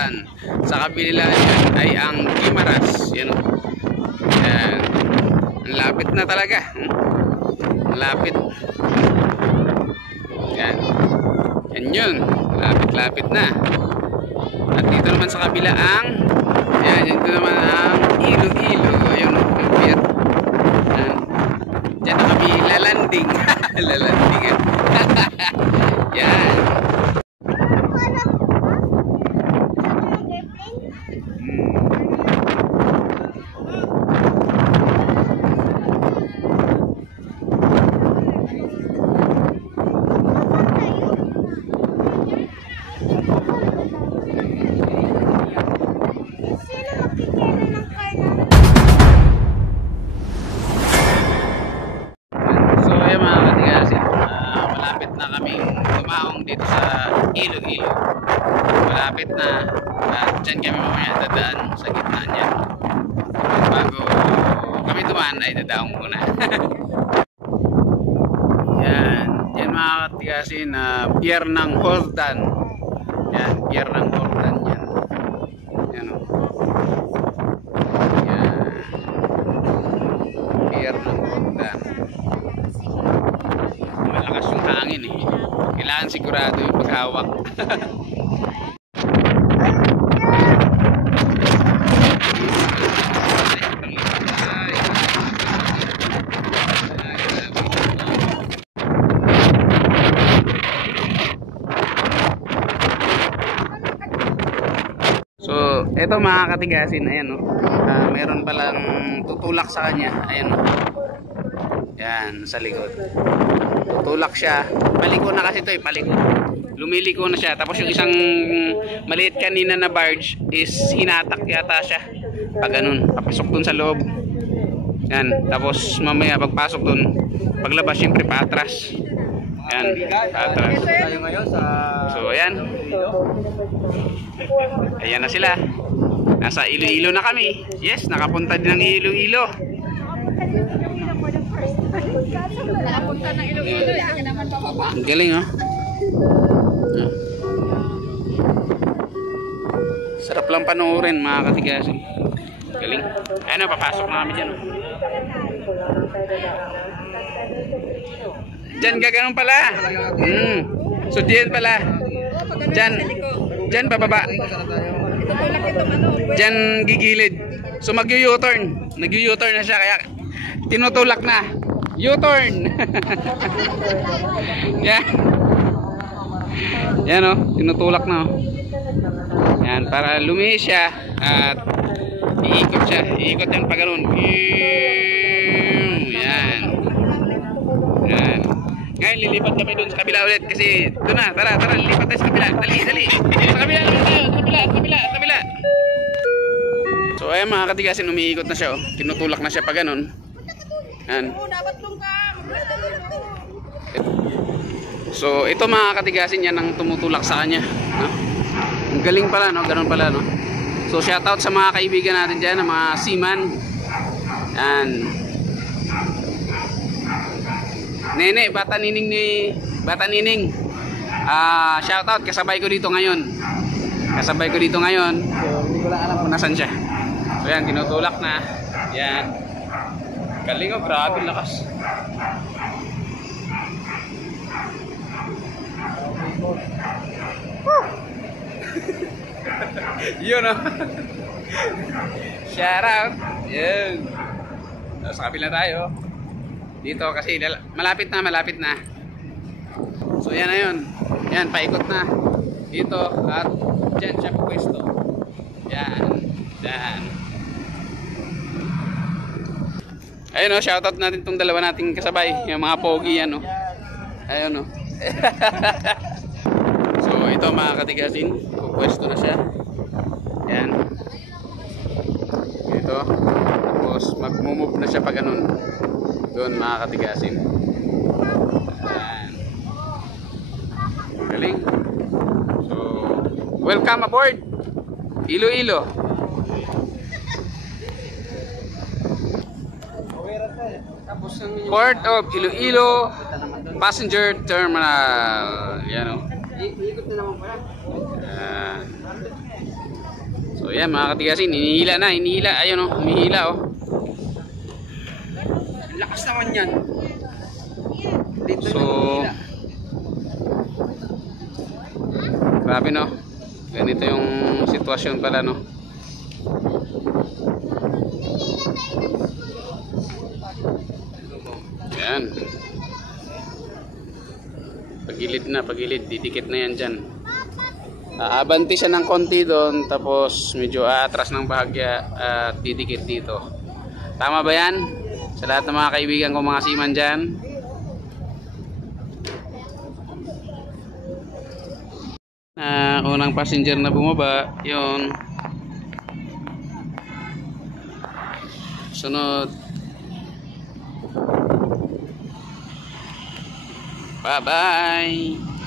Roldan. Sa kabila yan ay ang Guimaras. Yan o. Yan. Ang lapit na talaga. Ang lapit. Yan. Yan yun. Lapit-lapit na. At dito naman sa kabila ang yan. Dito naman ang Iloilo. Ayun o. Ang pier. Yan. Diyan na kami lalanding. Lalanding yan. Yan. Dito sa Iloilo. Malapit na. At dyan kami mamaya dadaan sa gitna niya. Bago kami dumaan ay dadaong muna. Yan. Yan mga katigasin na pier ng Roldan. Yan. Pier ng Roldan yan. Yan o. Yan. Pier ng Roldan. Malakas yung hangin eh. Kailangan sigurado yung paghawak. So, eto mga katigasin, ayan o. Meron palang tutulak sa kanya. Ayan o. Yan, sa likod. Tutulak siya. Paliko na kasi ito eh, paliko. Lumiliko na siya. Tapos yung isang maliit kanina na barge is hinatak yata siya. Pag ganun, papasok dun sa loob. Yan, tapos mamaya pagpasok dun, paglabas syempre paatras. Yan, paatras. So ayan. Ayan na sila. Nasa Iloilo na kami. Yes, nakapunta din ng Iloilo. Nakapunta ng Iloilo, hindi naman bababa. Ang galing oh. Sarap lang panoorin mga katigasin. Galing. Ano, papasok na kami dyan. Dyan gaganon pala. So dyan pala. Dyan bababa. Dyan gigilid. So mag-u-turn. Nag-u-turn na siya kaya tinutulak na. U-turn. Yan. Yan oh, tinutulak na oh. Yan, para lumihis siya at iikot siya. Iikot yan pa ganun. Yan. Yan. Ngayon lilipat kami dun sa kabila ulit kasi doon na, tara, lilipat tayo sa kabila. Dali. Sa kabila naman tayo, sa kabila. So ayan mga katigasin, umiikot na siya oh. Tinutulak na siya pa ganun. Yan. So ito mga katigasin, yan ang tumutulak sa kanya, no? Ang galing pala no, ganun pala no. So shout out sa mga kaibigan natin dyan, mga seaman. Yan. Nene, Bata Nining. Shout out, kasabay ko dito ngayon. So hindi ko lang alam kung nasan siya. So yan, tinutulak na. Yan. Galing oh, grabe lakas. Yun oh. Shout out. Yun. Sa kabila tayo. Dito kasi malapit na. So yan na yun. Yan, paikot na. Dito at dyan siya pwesto. Yan. Ayun oh, shoutout natin itong dalawa nating kasabay, yung mga pogi yan oh. Ayun oh. So ito mga katigasin, pupwesto na siya. Yan. Ito. Tapos mag-move na siya pa ganun. Doon mga katigasin. Yan. Galing. So welcome aboard Iloilo. Port of Iloilo Passenger Terminal. Yan o. So yan mga katigasin, inihila na, inihila. Ayun oh, umihila oh. Lakas naman yan. Dito So, grabe no. Ganito yung sitwasyon pala no. Yan. Pagilid, didikit na yan dyan. Abanti siya ng konti doon, tapos medyo aatras ng bahagya at didikit dito. Tama ba yan? Sa lahat ng mga kaibigan ko mga seaman dyan. Unang passenger na bumaba, yun. Sunod. Bye-bye.